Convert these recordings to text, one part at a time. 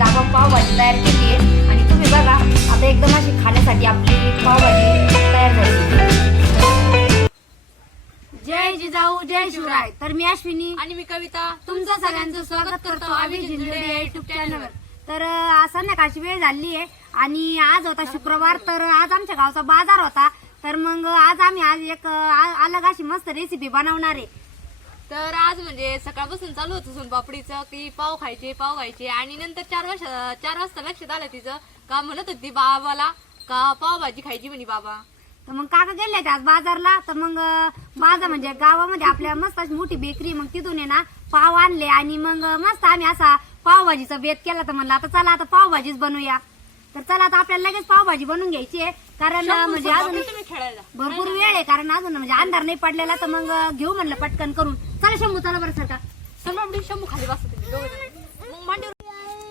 आपण पावभाजी तयार केली आहे आणि तुम्ही बघा आता एकदम अशी खाण्यासाठी आपली पावभाजी तयार झाली. जय जिजाऊ जय शिवराय. तर मी अश्विनी. आणि मी कविता. तुमचं सगळ्यांचं स्वागत करतो आम्ही युट्यूब चॅनलवर तर अं, संध्याकाळची वेळ झाली आहे. आणि आज होता शुक्रवार तर आज आमच्या गावचा बाजार होता. तर मग आज आम्ही आज एक अलग अशी मस्त रेसिपी बनवणार आहे. तर आज म्हणजे सकाळपासून चालू होतं सोनपापडीचं की पाव खायचे पाव खायचे. आणि नंतर चार वर्ष चार वाजता लक्षात आलं तिचं. का म्हणत होती बाबाला का पावभाजी खायची म्हणे बाबा. तर मग काका गेले होते आज बाजारला. तर मग बाजार म्हणजे गावामध्ये आपल्या मस्त अशी मोठी बेकरी मग तिथून आहे ना पाव आणले. आणि मग मस्त आम्ही असा पावभाजीचा बेत केला. तर म्हणलं आता चला आता पावभाजीच बनवूया. तर चला आता आपल्याला लगेच पावभाजी बनवून घ्यायची आहे. कारण म्हणजे अजून तुम्ही खेळायला. भरपूर वेळ आहे कारण अजून म्हणजे अंधार नाही पडलेला तर मग घेऊ म्हणलं पटकन करून. चला शंभू चला बरं सरका सोनपापडी शंभू खाली बसत. मग मांडीवर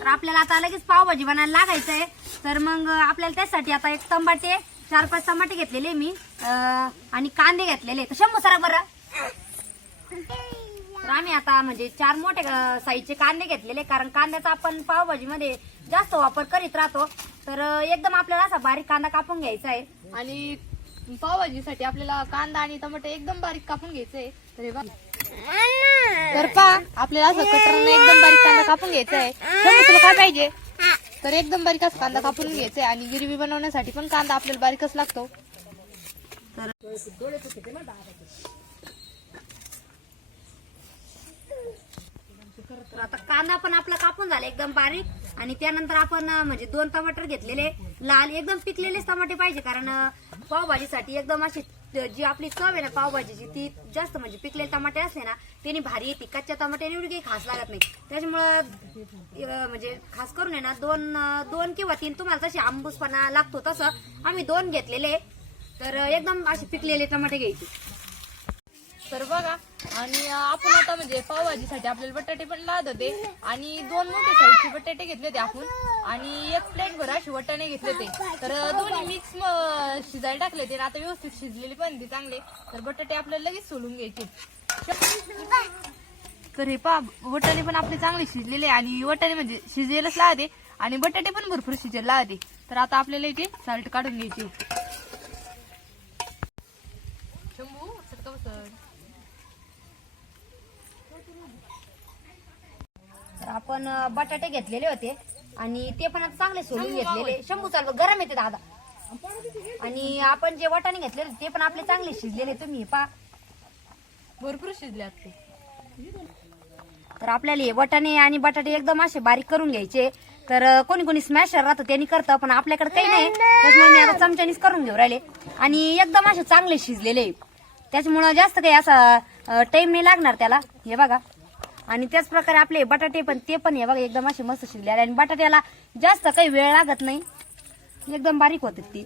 तर आपल्याला आता लगेच पावभाजी बनायला लागायचं आहे तर मग आपल्याला त्यासाठी आता एक टमाटे चार पाच टमाटे घेतलेले मी आणि कांदे घेतलेले. तर शंभू सरा बरं. तर आम्ही आता म्हणजे चार मोठे साईजचे कांदे घेतलेले कारण कांद्याचा आपण पावभाजीमध्ये जास्त वापर करीत राहतो तर एकदम आपल्याला असा बारीक कांदा कापून घ्यायचा आहे. आणि पावभाजीसाठी आपल्याला कांदा आणि टमाटे एकदम बारीक कापून घ्यायचंय तर हे बघ. तर पा आपल्याला असं कटरने एकदम बारीक कांदा कापून घ्यायचा आहे. तुला काय पाहिजे? तर एकदम बारीक असं कांदा कापून घ्यायचा आहे आणि गिरवी बनवण्यासाठी पण कांदा आपल्याला बारीकच लागतो. तर आता कांदा पण आपला कापून झाला एकदम बारीक. आणि त्यानंतर आपण म्हणजे दोन टमाटर घेतलेले. लाल एकदम पिकलेलेच टमाटे पाहिजे कारण पावभाजीसाठी एकदम अशी जी आपली चव आहे ना पावभाजीची ती जास्त म्हणजे पिकलेले टमाटे असले ना त्यांनी भारी येते कच्च्या टमाट्याने एवढी काही खास लागत नाही. त्याच्यामुळं म्हणजे खास करून आहे ना दोन दोन किंवा तीन तुम्हाला तशी आंबूसपणा लागतो तसं आम्ही दोन घेतलेले. तर एकदम असे पिकलेले टमाटे घ्यायचे. तर बघा आणि आपण आता म्हणजे पावभाजीसाठी आपल्याला बटाटे पण लाद होते आणि दोन मोठे साईजचे बटाटे घेतले होते आपण. आणि एक प्लेट भर असे वटाणे घेतले होते. तर दोन्ही मिक्स शिजायला टाकले होते आता व्यवस्थित शिजलेले पण ते चांगले. तर बटाटे आपल्याला लगेच सोलून घ्यायचे तर हे पा वटाणे पण आपले चांगले शिजलेले आणि वटाणे म्हणजे शिजेलच लावते आणि बटाटे पण भरपूर शिजेला लावते तर आता आपल्याला इथे साल्ट काढून घ्यायचे शंभू चटका बसत. तर आपण बटाटे घेतलेले होते. आणि ते पण आता चांगले सोलून घेतलेले. शंभू चालू गरम येते दादा. आणि आपण जे वाटाणे घेतलेले ते पण आपले चांगले शिजलेले तुम्ही हे पहा. भरपूर शिजले ते तर आपल्याला हे वाटाणे आणि बटाटे एकदम असे बारीक करून घ्यायचे. तर कोणी कोणी स्मॅशर राहतं त्यांनी करतं पण आपल्याकडे काही नाही. त्याच्यामुळे मी आता चमच्यानीच करून घेऊ राहिले. आणि एकदम असे चांगले शिजलेले. त्याच्यामुळं जास्त काही असा टाइम नाही लागणार त्याला. हे बघा. आणि त्याच प्रकारे आपले बटाटे पण ते पण हे बघा एकदम असे मस्त शिजलेले आणि बटाट्याला जास्त काही वेळ लागत नाही. एकदम बारीक होते ते.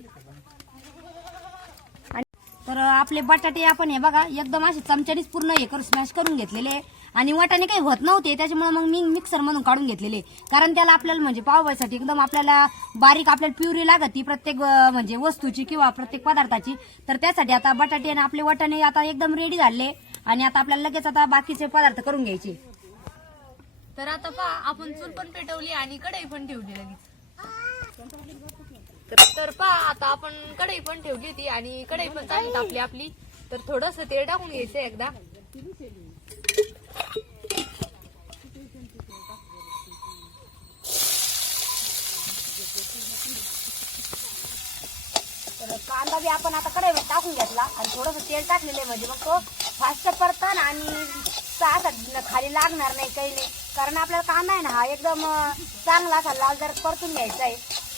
आणि तर आपले बटाटे आपण हे बघा एकदम असे चमच्यानीच पूर्ण हे करून स्मॅश करून घेतलेले आणि वाटाणे काही होत नव्हते त्याच्यामुळे मग मी मिक्सर म्हणून काढून घेतलेले कारण त्याला आपल्याला म्हणजे पावभाजीसाठी एकदम आपल्याला बारीक आपल्याला प्युरी लागत ती प्रत्येक म्हणजे वस्तूची किंवा प्रत्येक पदार्थाची. तर त्यासाठी आता बटाटे आणि आपले वाटाणे आता एकदम रेडी झाले. आणि आता आपल्याला लगेच आता बाकीचे पदार्थ करून घ्यायचे. तर आता पहा आपण चूल पण पेटवली आणि कढई पण ठेवली लगेच. तर- पहा आता आपण कढई पण ठेवली होती आणि कढई पण चांगली तापली आपली. तर थोडस तेल टाकून घ्यायचं एकदा. तर कांदा बी आपण आता कढईवर टाकून घेतला. आणि थोडंसं तेल टाकलेलं आहे म्हणजे मग तो फास्ट परतान आणि असा खाली लागणार नाही काही नाही. कारण आपल्याला कांदा आहे ना हा एकदम चांगला असा लाल जर परतून घ्यायचा आहे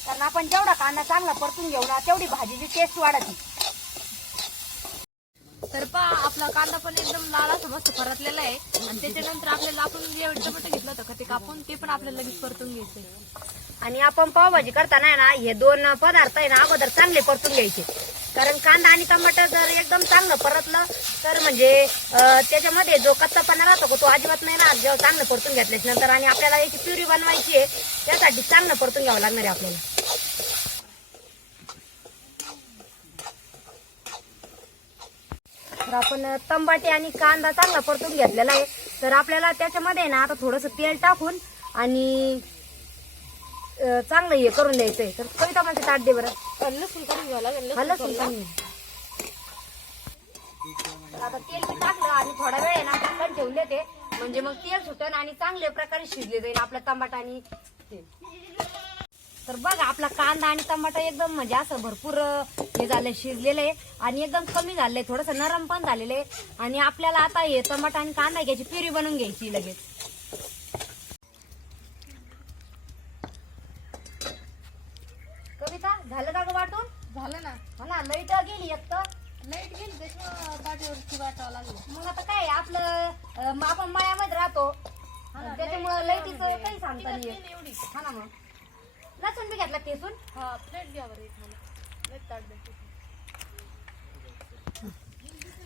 कारण आपण जेवढा कांदा चांगला परतून घेऊ ना तेवढी भाजीची टेस्ट वाढते तर पहा आपला कांदा पण एकदम लाल असं मस्त परतलेला आहे. आणि त्याच्यानंतर आपल्याला आपण जे टमाटर घेतलं होतं का ते कापून ते पण आपल्याला लगेच परतून घ्यायचंय आणि आपण पावभाजी करताना आहे ना हे दोन पदार्थ आहे ना अगोदर चांगले परतून घ्यायचे. कारण कांदा आणि टमाटर जर एकदम चांगलं परतलं तर म्हणजे त्याच्यामध्ये जो कच्चापणा राहतो तो अजिबात नाही राहत. जेव्हा चांगलं परतून घेतल्याच्या नंतर आणि आपल्याला याची प्युरी बनवायची आहे त्यासाठी चांगलं परतून घ्यावं लागणार आहे आपल्याला. तर आपण तंबाटे आणि कांदा चांगला परतून घेतलेला आहे. तर आपल्याला त्याच्यामध्ये ना आता थोडंसं तेल टाकून आणि चांगलं हे करून द्यायचंय. तर कविता म्हणते ताट दे बरं. लसूण करून घ्यावं लागेल हा, लसूण कमी. तर आता तेल मी टाकलं आणि थोडा वेळ आहे ना ढक्कन ठेवले ते म्हणजे मग तेल सुटन आणि चांगल्या प्रकारे शिजले जाईल आपला टमाटा आणि ते. तर बघा आपला कांदा आणि टमाटा एकदम म्हणजे असं भरपूर हे झालंय शिजलेलं आहे. आणि एकदम कमी झालंय थोडस नरम पण झालेलं आहे. आणि आपल्याला आता हे टमाटा आणि कांदा घ्यायची प्युरी बनवून घ्यायची लगेच कविता झालं का ग वाटून झालं ना हा ना लाइट गेली एक तर लाइट गेली त्याच्यामुळे पाठीवरची वाटावं लागलं मग आता काय आपलं अं, मग आपण मळ्यामध्ये राहतो. त्याच्यामुळे लाईटीचं काही सांगता नाही येत. एवढी. हा ना मग. लसूण बी घेतला ठेचून हा प्लेट घ्या बरं एक मला. प्लेट ताट द्या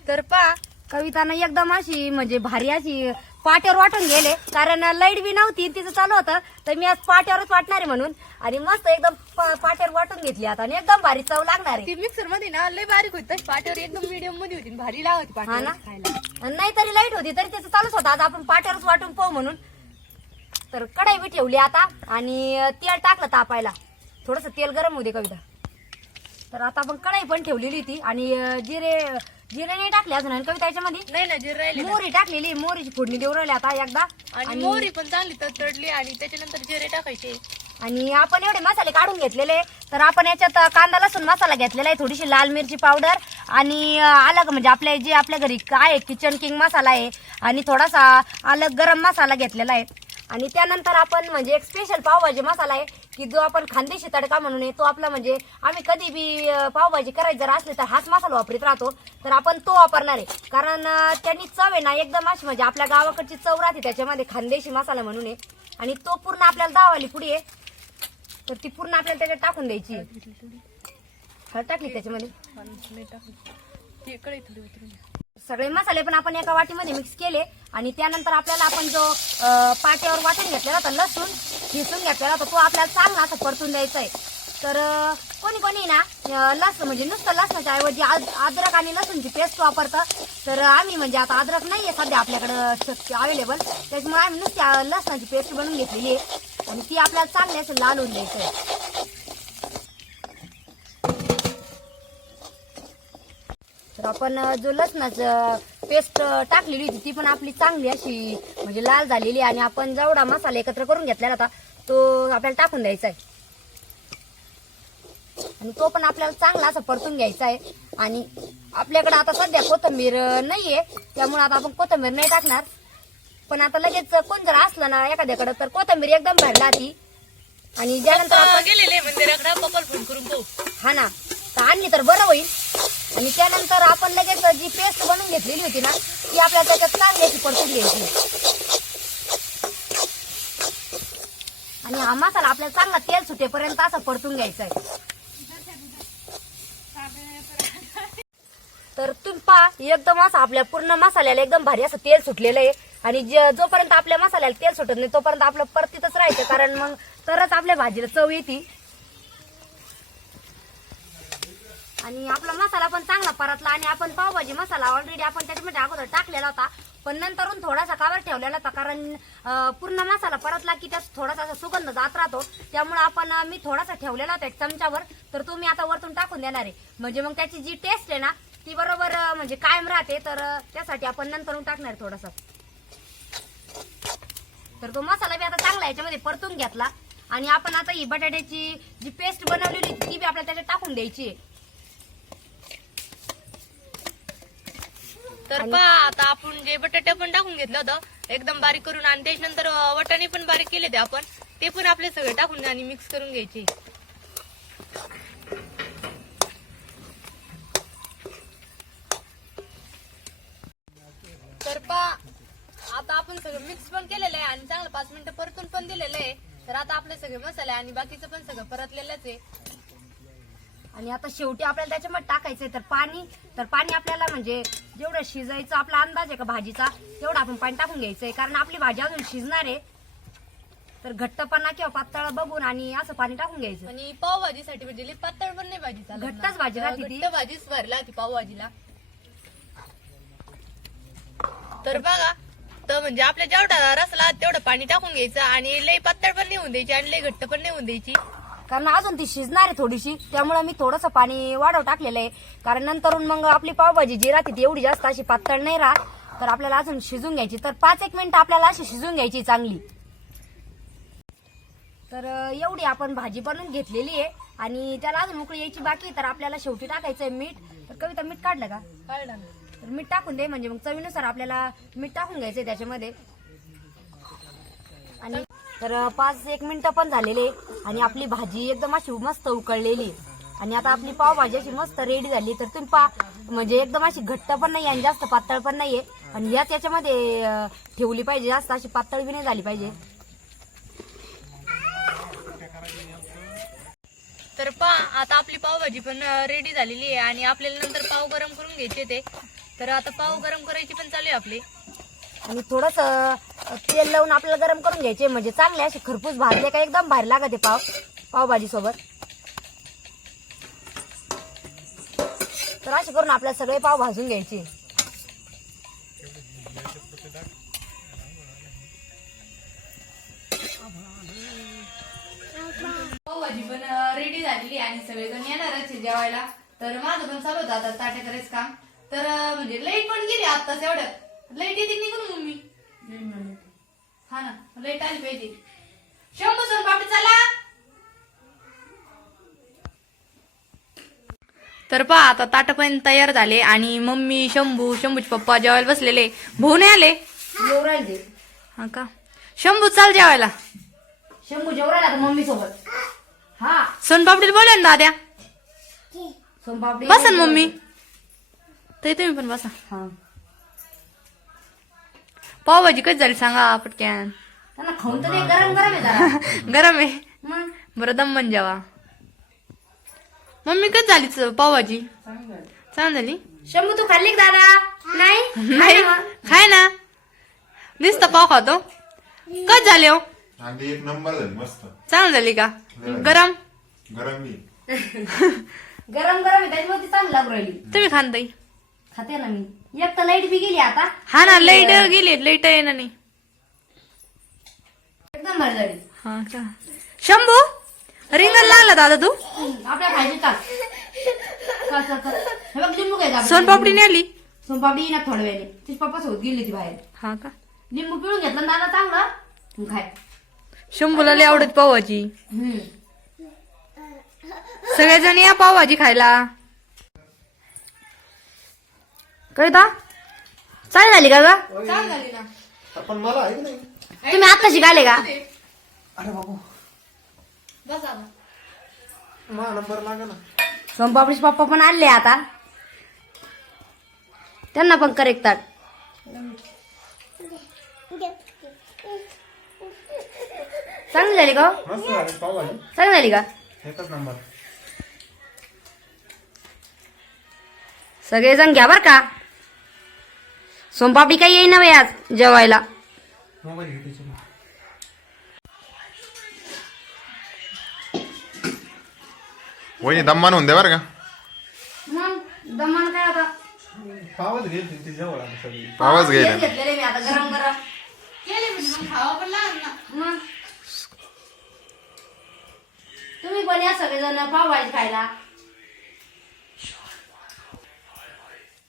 तर पा कवितानं एकदम अशी म्हणजे भारी अशी पाट्यावर वाटून गेले. कारण लाइट बी नव्हती तिचं चालू होतं. तर मी आज पाट्यावरच वाटणार आहे म्हणून. आणि मस्त एकदम प- पाट्यावर वाटून घेतली आता. आणि एकदम भारी चव लागणार आहे. ती मिक्सरमध्ये ना लय बारीक होती. तशी पाट्यावर एकदम मीडियममध्ये होती. भारी लागत हा ना? पाट्यावर खायला. आणि नाही तरी लाइट होती तरी त्याचं चालूच होतं. आज आपण पाट्यावरच वाटून पाहू म्हणून. तर कढाई बी ठेवली आता. आणि तेल टाकलं तापायला. थोडस तेल गरम होऊ दे कविता. तर आता आपण कढाई पण ठेवलेली होती. आणि जिरे जिरे नाही टाकले अजून आणि कविता याच्यामध्ये नाही ना जे राहिले ना. मोहरी टाकलेली मोहरीची फोडणी देऊ राहिली आता एकदा. आणि मोहरी पण चांगली तडतडली आणि त्याच्यानंतर जिरे टाकायचे. आणि आपण एवढे मसाले काढून घेतलेले तर आपण याच्यात कांदा लसूण मसाला घेतलेला आहे थोडीशी लाल मिरची पावडर आणि अं, अलग म्हणजे आपल्या जे आपल्या घरी काय आहे किचन किंग मसाला आहे आणि थोडासा अलग गरम मसाला घेतलेला आहे. आणि त्यानंतर आपण म्हणजे एक स्पेशल पावभाजी मसाला आहे की जो आपण खानदेशी तडका म्हणून आहे तो आपला म्हणजे आम्ही कधी बी पावभाजी करायची जर असली तर हाच मसाला वापरीत राहतो. तर आपण तो वापरणार आहे. कारण त्यांनी चव आहे ना एकदम अशी म्हणजे आपल्या गावाकडची चव राहते त्याच्यामध्ये खानदेशी मसाला म्हणून आहे. आणि तो पूर्ण आपल्याला दावाली पुढे आहे. तर ती पूर्ण आपल्याला त्याच्यात टाकून द्यायची हळद टाकली त्याच्यामध्ये? सगळे मसाले पण आपण एका वाटीमध्ये मिक्स केले आणि त्यानंतर आपल्याला आपण जो पाट्यावर वाटून घेतलेला होता लसूण ठिसून घेतलेला होता तो आपल्याला चांगला असं परतून द्यायचा आहे. तर कोणी कोणी ना लसूण म्हणजे नुसतं लसणाच्या ऐवजी अद्रक आणि लसूणची पेस्ट वापरतं. तर आम्ही म्हणजे आता अद्रक नाही आहे सध्या आपल्याकडं शक्य अवेलेबल त्याच्यामुळे आम्ही नुसती लसणाची पेस्ट बनवून घेतलेली आहे. आणि ती आपल्याला चांगली असं लाल होऊन द्यायचं आहे. आपण जो लसणाचं पेस्ट टाकलेली होती ती पण आपली चांगली अशी म्हणजे लाल झालेली आणि आपण जेवढा मसाला एकत्र करून घेतलेला होता तो आपल्याला टाकून द्यायचा आहे. आणि तो पण आपल्याला चांगला असा परतून घ्यायचा आहे. आणि आपल्याकडे आता सध्या कोथंबीर नाहीये त्यामुळे आता आपण कोथंबीर नाही टाकणार. पण आता लगेच कोण जर असलं ना एखाद्याकडे तर कोथंबीर एकदम भरला ती. आणि ज्यानंतर गेलेले करून पाहू. हा ना. आणली तर बरं होईल. आणि त्यानंतर आपण लगेच जी पेस्ट बनवून घेतलेली होती ना ती आपल्याला त्याच्यात चांगली परतून घ्यायची. आणि हा मसाला आपल्याला चांगला तेल सुटेपर्यंत असा परतून घ्यायचा आहे. तर तुम्ही पहा एकदम असं आपल्या पूर्ण मसाल्याला एकदम भारी असं तेल सुटलेलं आहे. आणि जे- जोपर्यंत आपल्या मसाल्याला तेल सुटत नाही तोपर्यंत आपलं परतीतच राहायचं. कारण मग तरच आपल्या भाजीला चव येते. आणि आपला मसाला पण चांगला परतला आणि आपण पावभाजी मसाला ऑलरेडी आपण त्याच्यामध्ये अगोदर टाकलेला होता. पण नंतरून थोडासा कावर ठेवलेला होता कारण पूर्ण मसाला परतला की त्यात थोडासा असा सुगंध जात राहतो. त्यामुळे आपण मी थोडासा ठेवलेला होता एक चमच्यावर तर तो मी आता वरतून टाकून देणार आहे. म्हणजे मग त्याची जी टेस्ट आहे ना ती बरोबर म्हणजे कायम राहते. तर त्यासाठी आपण नंतरून टाकणार आहे थोडासा. तर तो मसाला बी आता चांगला याच्यामध्ये परतून घेतला. आणि आपण आता ही बटाट्याची जी पेस्ट बनवलेली ती बी आपल्याला त्याच्यात टाकून द्यायची तर पहा आता आपण जे बटाटे पण टाकून घेतलं होतं एकदम बारीक करून आणि त्याच्यानंतर वाटाणे पण बारीक केले ते आपण ते पण आपले सगळे टाकून आणि मिक्स करून घ्यायचे. तर पहा आता आपण सगळं मिक्स पण केलेलं आहे आणि चांगलं पाच मिनिटं परतून पण दिलेलं आहे. तर आता आपले सगळे मसाले आणि बाकीचं पण सगळं परतलेलंच आहे. आणि आता शेवटी आपल्याला त्याच्यामध्ये टाकायचंय. तर पाणी तर पाणी आपल्याला म्हणजे जेवढं शिजायचं आपला अंदाज आहे का भाजीचा तेवढं आपण पाणी टाकून घ्यायचंय. कारण आपली भाजी अजून शिजणार आहे. तर घट्टपणा किंवा पातळ बघून आणि असं पाणी टाकून घ्यायचं. आणि पावभाजीसाठी म्हणजे पातळ पण नाही भाजी चालत ना. घट्टच भाजी राहते ती. घट्ट भाजीच भरला ती पावभाजीला. तर बघा फक्त म्हणजे आपल्या जेवढा रसला तेवढं पाणी टाकून घ्यायचं आणि लई पातळ पण नाही होऊन द्यायची आणि लई घट्ट पण नाही होऊन द्यायची. कारण अजून ती शिजणार आहे थोडीशी. त्यामुळे मी थोडंसं पाणी वाढव टाकलेलं आहे. कारण नंतरून मग आपली पावभाजी जी राहते ती एवढी जास्त अशी पातळ नाही राहत. तर आपल्याला अजून शिजून घ्यायची. तर पाच एक मिनिट आपल्याला अशी शिजून घ्यायची चांगली. तर एवढी आपण भाजी बनवून घेतलेली आहे. आणि त्याला अजून उकळी यायची बाकी आहे, तर आपल्याला शेवटी टाकायचं आहे मीठ. तर कविता मीठ काढलं का? कळलं तर मीठ टाकून दे. म्हणजे मग चवीनुसार आपल्याला मीठ टाकून घ्यायचंय त्याच्यामध्ये. आणि तर पाच एक मिनिटं पण झालेले आणि आपली भाजी एकदम अशी मस्त उकळलेली. आहे. आणि आता आपली पावभाजी अशी मस्त रेडी झाली. तर तुम्ही पा म्हणजे एकदम अशी घट्ट पण नाही आणि जास्त पातळ पण नाहीये. आणि याच याच्यामध्ये ठेवली पाहिजे. जास्त अशी पातळ बी नाही झाली पाहिजे. तर पा आता आपली पावभाजी पण रेडी झालेली आहे. आणि आपल्याला नंतर पाव गरम करून घ्यायचे ते. तर आता पाव गरम करायची पण चालू आहे आपली. आणि थोडस तेल लावून आपल्याला गरम करून घ्यायचे. म्हणजे चांगले असे खरपूस भाजले का एकदम भारी लागते पाव पावभाजी सोबत तर असे करून आपल्याला सगळे पाव भाजून घ्यायचे. पावभाजी पण रेडी झालेली आणि सगळेजण येणारच जेवायला. तर माझं पण चालू होतं आता ताटे करायचं काम. तर म्हणजे लाइट पण गेली आत्ताच एवढ्यात. लाइट येते निघून मम्मी? हा ना लाइट आली पाहिजे. शंभू सर पापडी चला. तर पहा आता ताट पण तयार झाले आणि मम्मी शंभू शंभूचे पप्पा जेवायला बसलेले. भाऊ नाही आले. ते. हा का? शंभू चाल जेवायला. शंभू जेवू राहिला आता मम्मी सोबत हा सोनपापडीला बोला ना दाद्या. सोमपापडी बसा ना मम्मी. तर तुम्ही पण बसा. हा. पावभाजी कधी झाली सांगा पटक्यान. त्यांना खाऊन तर गरम गरम आहे जरा. गरम आहे. मग? बरं दमन जेवा. मम्मी कधी झाली च- पावभाजी? चांगली झाली. शंभू तू खाल्ली का दादा? नाही? नाही. खाय ना. नुसतं पाव खातो. कधी झाले हो? अगदी एक नंबर झाली मस्त. चांगली झाली का? गरम. गरम? बी. गरम गरम आहे त्याच्यामध्ये चांगली लागू राहिली. तुम्ही खान ताई. खाते ना मी. एक तर लाइट बी गेली आता. हा ना लाइट गेली लाइट येणार नाही एकदम भारी झाली हा का? शंभू रिंगण लागला दादा तू? आपल्या भाजी चल, चल. हे बघ लिंबू घ्यायचा. सोनपापडी नाही आली सोनपापडी येणार थोड्या वेळाने. तिची पप्पा सोबत गेली ती बाहेर. हा का? लिंबू पिळून घेतला ना दादा चांगला. मग खाय. शंभूला लय आवडत पावभाजी. हम्म. सगळेजण या पावभाजी खायला. कविता? चांगली झाली का ग? चांगली झाली ना पण मला आहे की नाही? तुम्ही आता शिकाले का? अरे बाबू. बस आता मला नंबर लागा ना. सोनपापडीचे पप्पा पण आणले आता. त्यांना पण करेक्ट ताट चांगली झाली का हो? मस्त झाली पावभाजी चांगली झाली का? एकच नंबर. सगळेजण घ्या बर का. सोनपापडी काही येईना बाई आज जेवायला. वहिनी दम्मान होऊन दे बरं का. मग दमान काय आता? पावच घेते ती जवळ आता सगळी घ्यायला घेतलेले मी आता गरम गरम. केले म्हणजे मग खावा पण लागल ना. मग? तुम्ही पण या सगळेजण पावभाजी खायला.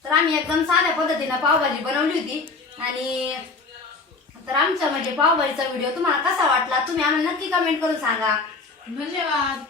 तर आम्ही एकदम साध्या पद्धतीनं पावभाजी बनवली होती. आणि तर आमचा म्हणजे पावभाजीचा व्हिडिओ तुम्हाला कसा वाटला? तुम्ही आम्हाला नक्की कमेंट करून सांगा. धन्यवाद.